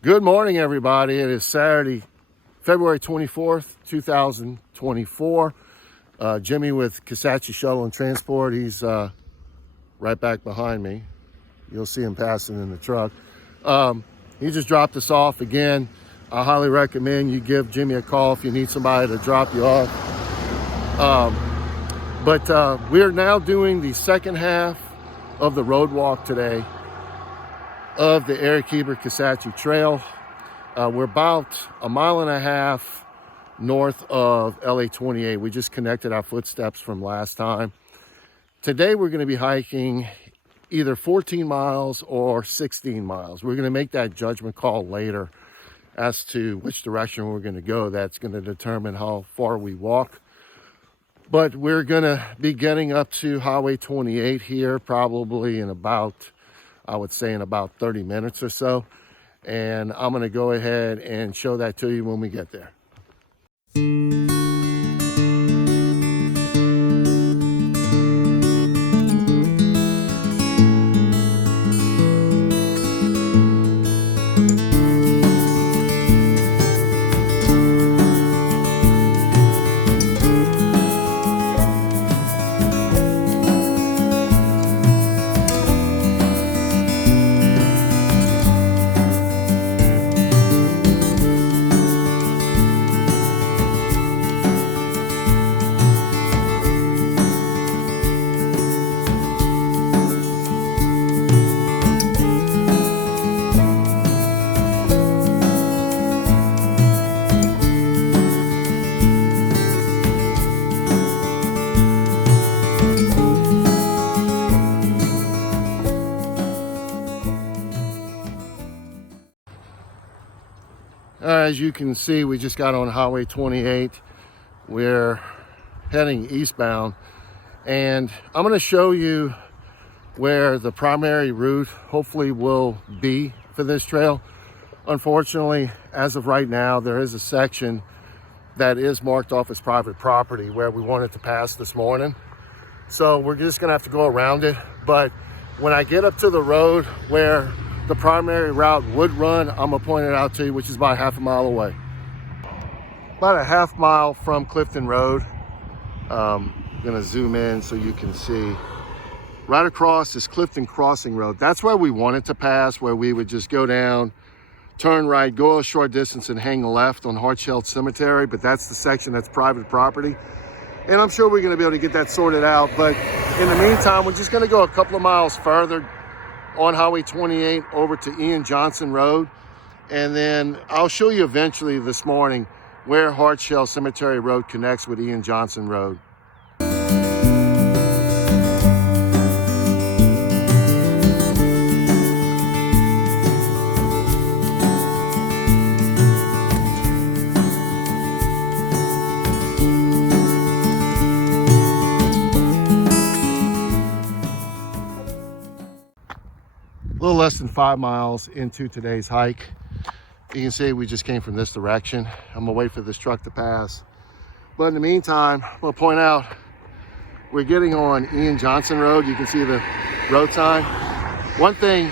Good morning, everybody. It is Saturday, February 24th, 2024. Jimmy with Kisatchie Shuttle and Transport. He's right back behind me. You'll see him passing in the truck. He just dropped us off again. I highly recommend you give Jimmy a call if you need somebody to drop you off. But we are now doing the second half of the road walk today of the Heber Kisatchie Trail. We're about a mile and a half north of LA 28. We just connected our footsteps from last time. Today we're going to be hiking either 14 miles or 16 miles. We're going to make that judgment call later as to which direction we're going to go. That's going to determine how far we walk. But we're going to be getting up to Highway 28 here probably in about, I would say, in about 30 minutes or so. And I'm going to go ahead and show that to you when we get there. As you can see, we just got on Highway 28. We're heading eastbound, and I'm going to show you where the primary route hopefully will be for this trail. Unfortunately, as of right now, there is a section that is marked off as private property where we wanted to pass this morning. So we're just going to have to go around it. But when I get up to the road where the primary route would run, I'm gonna point it out to you, which is about half a mile away. About a half mile from Clifton Road. I'm gonna zoom in so you can see. Right across is Clifton Crossing Road. That's where we wanted to pass, where we would just go down, turn right, go a short distance and hang left on Hartshell Cemetery, but that's the section that's private property. And I'm sure we're gonna be able to get that sorted out. But in the meantime, we're just gonna go a couple of miles further on Highway 28 over to Ian Johnson Road. And then I'll show you eventually this morning where Hartshell Cemetery Road connects with Ian Johnson Road. A little less than 5 miles into today's hike. You can see we just came from this direction. I'm gonna wait for this truck to pass. But in the meantime, I'm gonna point out we're getting on Ian Johnson Road. You can see the road sign. One thing,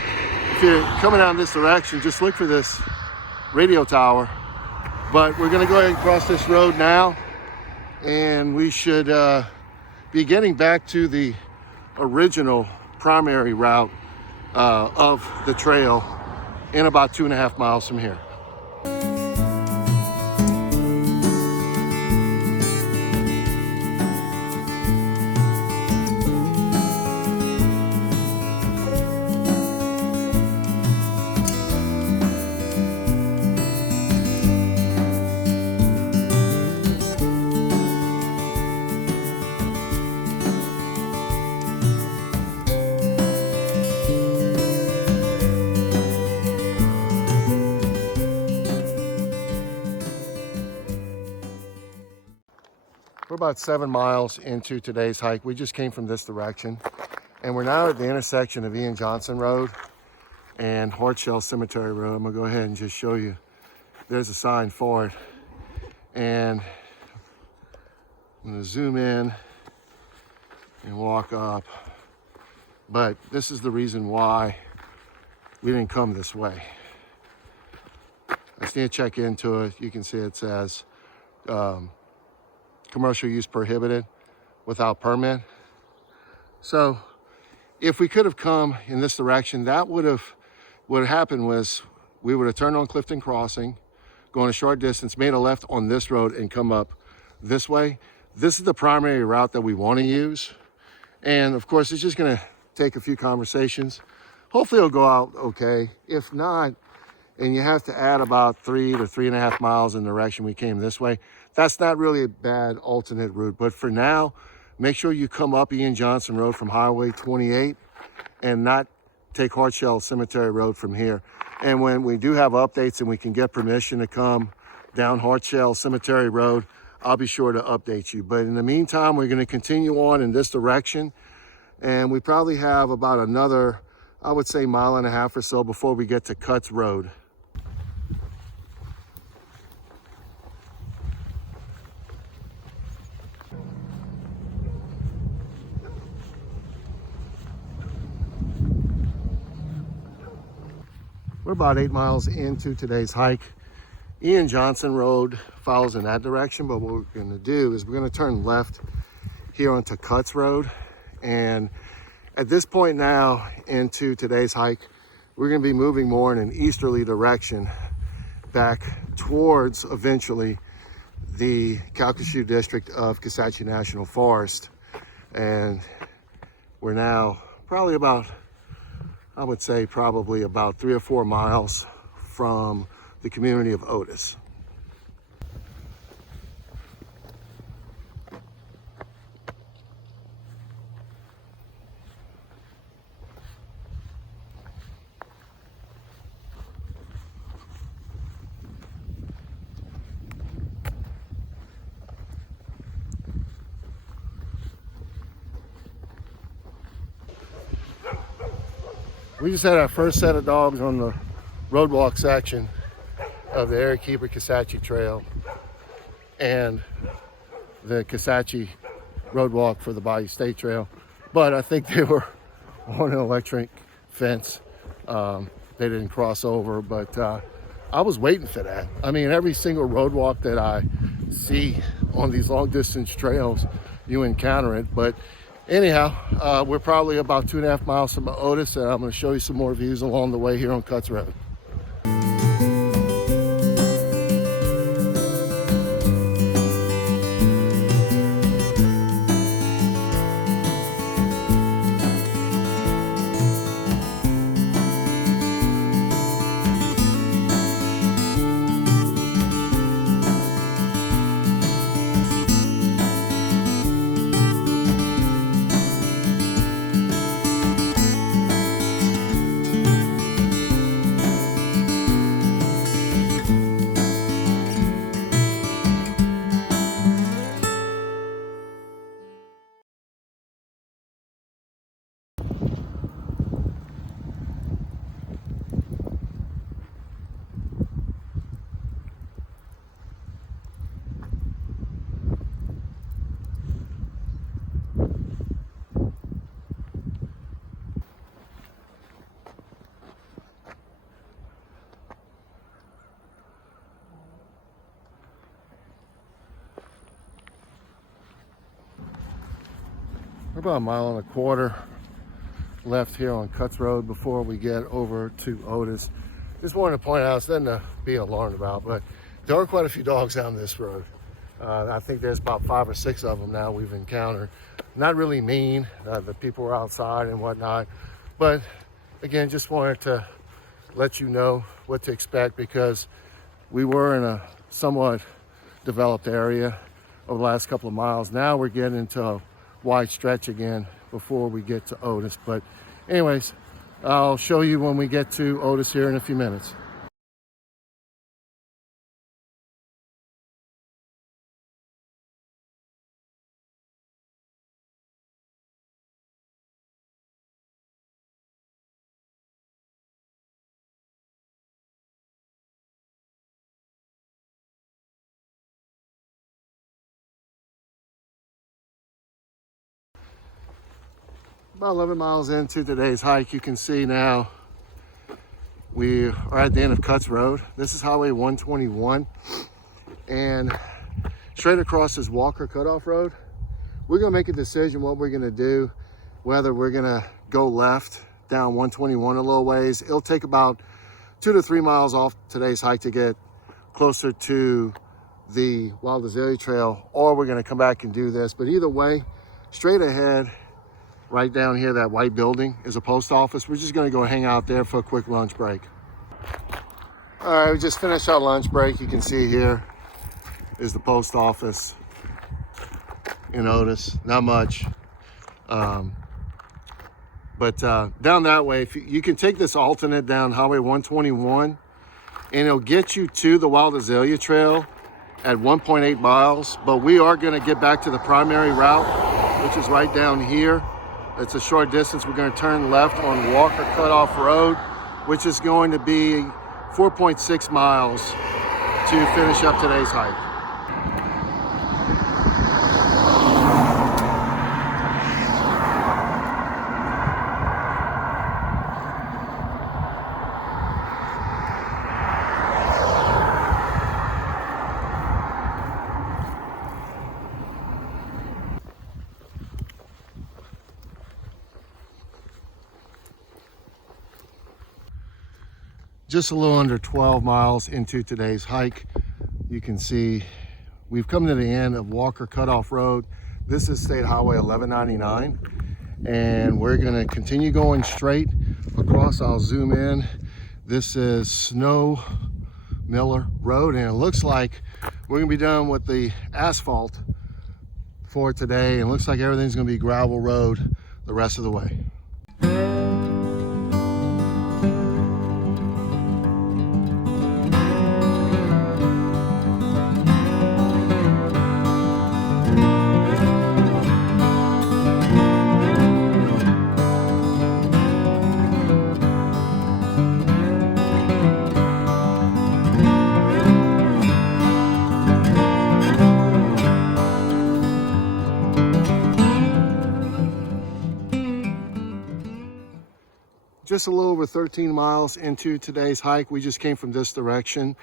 if you're coming down this direction, just look for this radio tower. But we're gonna go ahead and cross this road now, and we should be getting back to the original primary route of the trail in about 2.5 miles from here. We're about 7 miles into today's hike. We just came from this direction, and we're now at the intersection of Ian Johnson Road and Hartshell Cemetery Road. I'm gonna go ahead and just show you. There's a sign for it. And I'm gonna zoom in and walk up. But this is the reason why we didn't come this way. need to check into it. You can see it says commercial use prohibited without permit. So if we could have come in this direction, that would have, what happened was we would have turned on Clifton Crossing, going a short distance, made a left on this road and come up this way. This is the primary route that we want to use. And of course, it's just going to take a few conversations. Hopefully it'll go out okay. If not, and you have to add about 3 to 3.5 miles in the direction we came this way, that's not really a bad alternate route. But for now, make sure you come up Ian Johnson Road from Highway 28 and not take Hardshell Cemetery Road from here. And when we do have updates and we can get permission to come down Hardshell Cemetery Road, I'll be sure to update you. But in the meantime, we're going to continue on in this direction. And we probably have about another, I would say, 1.5 miles or so before we get to Cuts Road. We're about 8 miles into today's hike. Ian Johnson Road follows in that direction, but what we're going to do is we're going to turn left here onto Cuts Road. And at this point now into today's hike, we're going to be moving more in an easterly direction back towards eventually the Calcasieu district of Kisatchie National Forest. And we're now probably about, I would say probably about 3 or 4 miles from the community of Otis. We just had our first set of dogs on the roadwalk section of the Eric Heber Kisatchie Trail and the Kisatchie roadwalk for the Bayou State Trail. But I think they were on an electric fence. They didn't cross over, but I was waiting for that. I mean, every single roadwalk that I see on these long distance trails, you encounter it. But anyhow, we're probably about 2.5 miles from Otis, and I'm going to show you some more views along the way here on Cuts Road. We're about 1.25 miles left here on Cuts Road before we get over to Otis. Just wanted to point out, it's nothing to be alarmed about, but there are quite a few dogs down this road. I think there's about 5 or 6 of them now we've encountered. Not really mean, the people were outside and whatnot, but again, just wanted to let you know what to expect, because we were in a somewhat developed area over the last couple of miles. Now we're getting into a wide stretch again before we get to Otis. But anyways, I'll show you when we get to Otis here in a few minutes. About 11 miles into today's hike, you can see now We are at the end of Cuts Road. This is Highway 121. And straight across is Walker Cutoff Road. We're gonna make a decision what we're gonna do, whether we're gonna go left down 121 a little ways. It'll take about 2 to 3 miles off today's hike to get closer to the Wild Azalea Trail, or we're gonna come back and do this. But either way, straight ahead, right down here, that white building is a post office. We're just gonna go hang out there for a quick lunch break. All right, we just finished our lunch break. You can see here is the post office in Otis. Not much. But down that way, if you can take this alternate down Highway 121, and it'll get you to the Wild Azalea Trail at 1.8 miles. But we are gonna get back to the primary route, which is right down here. It's a short distance. We're gonna turn left on Walker Cutoff Road, which is going to be 4.6 miles to finish up today's hike. Just a little under 12 miles into today's hike, you can see we've come to the end of Walker Cutoff Road. This is State Highway 1199, and we're gonna continue going straight across. I'll zoom in. This is Snow Miller Road, and it looks like we're gonna be done with the asphalt for today. It looks like everything's gonna be gravel road the rest of the way. Just a little over 13 miles into today's hike. We just came from this direction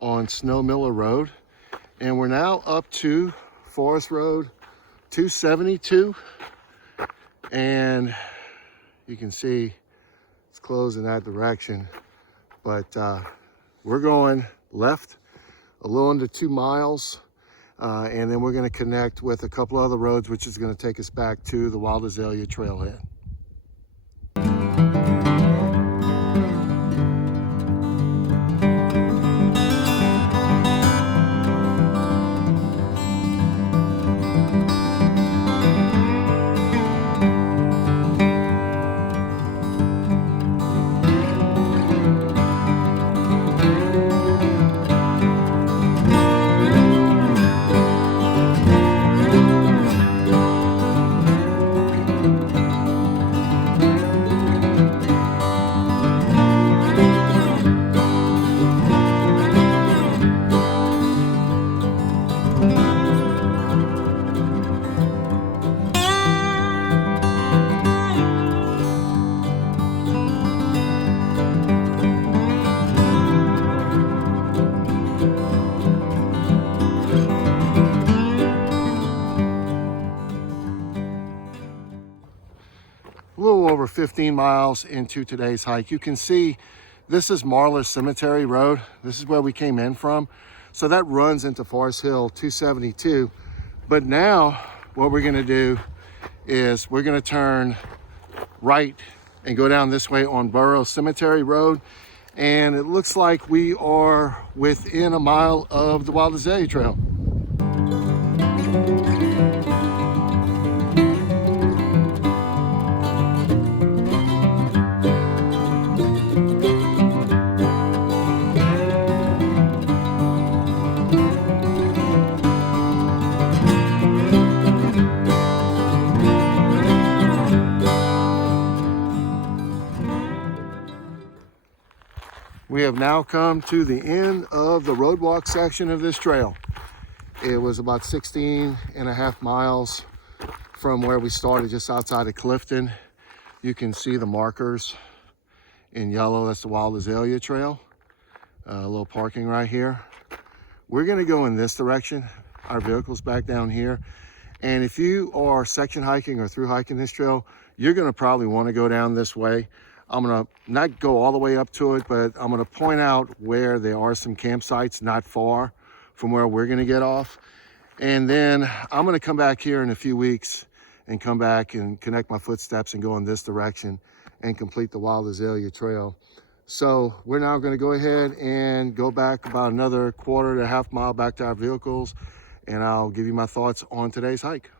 on Snow Miller Road, and we're now up to Forest Road 272, and you can see it's closed in that direction, but we're going left a little under 2 miles, and then we're going to connect with a couple other roads, which is going to take us back to the Wild Azalea Trailhead. A little over 15 miles into today's hike. You can see this is Marlar Cemetery Road. This is where we came in from. So that runs into Forest Hill 272. But now what we're gonna do is we're gonna turn right and go down this way on Burrow Cemetery Road. And it looks like we are within a mile of the Wild Azalea Trail. We have now come to the end of the roadwalk section of this trail. It was about 16.5 miles from where we started, just outside of Clifton. You can see the markers in yellow, that's the Wild Azalea Trail. A little parking right here. We're gonna go in this direction. Our vehicle's back down here. And if you are section hiking or through hiking this trail, you're gonna probably wanna go down this way. I'm gonna not go all the way up to it, but I'm gonna point out where there are some campsites not far from where we're gonna get off. And then I'm gonna come back here in a few weeks and come back and connect my footsteps and go in this direction and complete the Wild Azalea Trail. So we're now gonna go ahead and go back about another quarter to a half mile back to our vehicles, and I'll give you my thoughts on today's hike.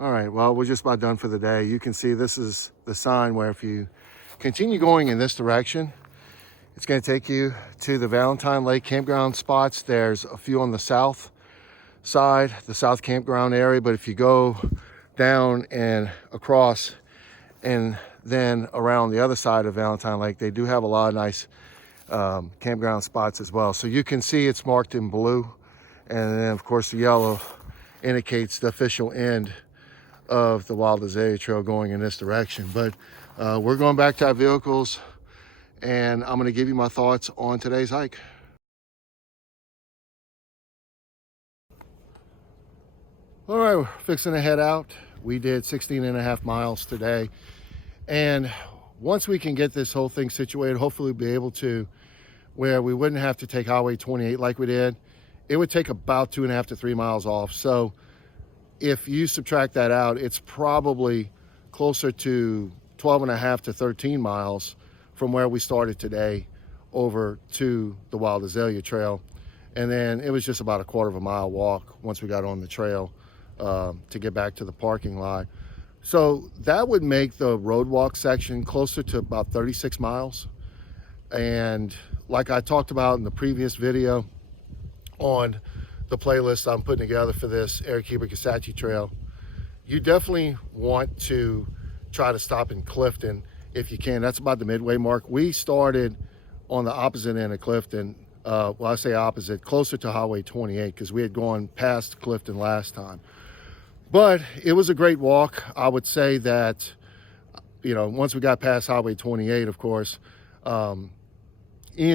All right, well, we're just about done for the day. You can see this is the sign where if you continue going in this direction, it's gonna take you to the Valentine Lake campground spots. There's a few on the south side, the south campground area, but if you go down and across and then around the other side of Valentine Lake, they do have a lot of nice campground spots as well. So you can see it's marked in blue, and then of course the yellow indicates the official end of the Wild Azalea Trail going in this direction. But we're going back to our vehicles, and I'm going to give you my thoughts on today's hike. All right, we're fixing to head out. We did 16.5 miles today, and once we can get this whole thing situated, hopefully we'll be able to where we wouldn't have to take Highway 28 like we did. It would take about 2.5 to 3 miles off. So if you subtract that out, it's probably closer to 12.5 to 13 miles from where we started today over to the Wild Azalea Trail. And then it was just about a quarter of a mile walk once we got on the trail to get back to the parking lot. So that would make the roadwalk section closer to about 36 miles. And like I talked about in the previous video on the playlist I'm putting together for this Heber Kisatchie Trail, you definitely want to try to stop in Clifton if you can. That's about the midway mark. We started on the opposite end of Clifton. Well, I say opposite, closer to Highway 28, because we had gone past Clifton last time. But it was a great walk. I would say that, you know, once we got past Highway 28, of course, Ian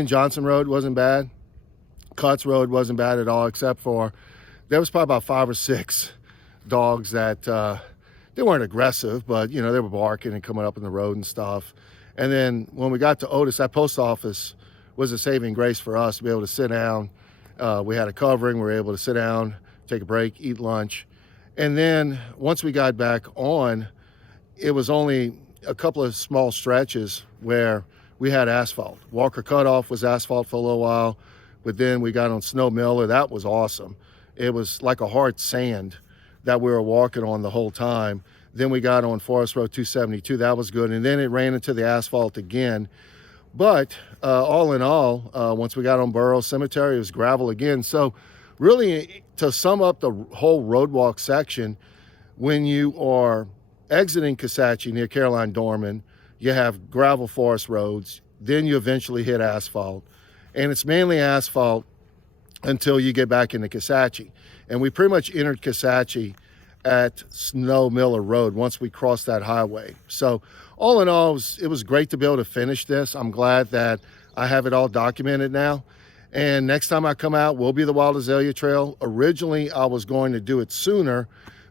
Johnson Road wasn't bad. Cuts Road wasn't bad at all, except for there was probably about 5 or 6 dogs that they weren't aggressive, but you know, they were barking and coming up in the road and stuff. And then when we got to Otis, that post office was a saving grace for us to be able to sit down. We had a covering, we were able to sit down, take a break, eat lunch. And then once we got back on, it was only a couple of small stretches where we had asphalt. Walker Cutoff was asphalt for a little while, but then we got on Snow Miller. That was awesome. It was like a hard sand that we were walking on the whole time. Then we got on Forest Road 272. That was good. And then it ran into the asphalt again. But all in all, once we got on Burroughs Cemetery, it was gravel again. So really, to sum up the whole roadwalk section, when you are exiting Kisatchie near Caroline Dorman, you have gravel forest roads. Then you eventually hit asphalt. And it's mainly asphalt until you get back into Kisatchie. And we pretty much entered Kisatchie at Snow Miller Road once we crossed that highway. So all in all, it was great to be able to finish this. I'm glad that I have it all documented now. And next time I come out will be the Wild Azalea Trail. Originally, I was going to do it sooner,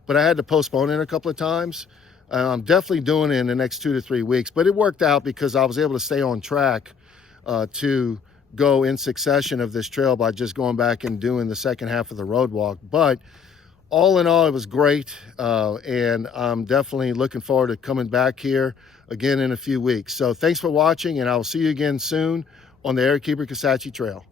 but I had to postpone it a couple of times. I'm definitely doing it in the next 2 to 3 weeks, but it worked out because I was able to stay on track to go in succession of this trail by just going back and doing the second half of the road walk. But all in all, it was great, and I'm definitely looking forward to coming back here again in a few weeks. So thanks for watching, and I will see you again soon on the Heber Kisatchie Trail.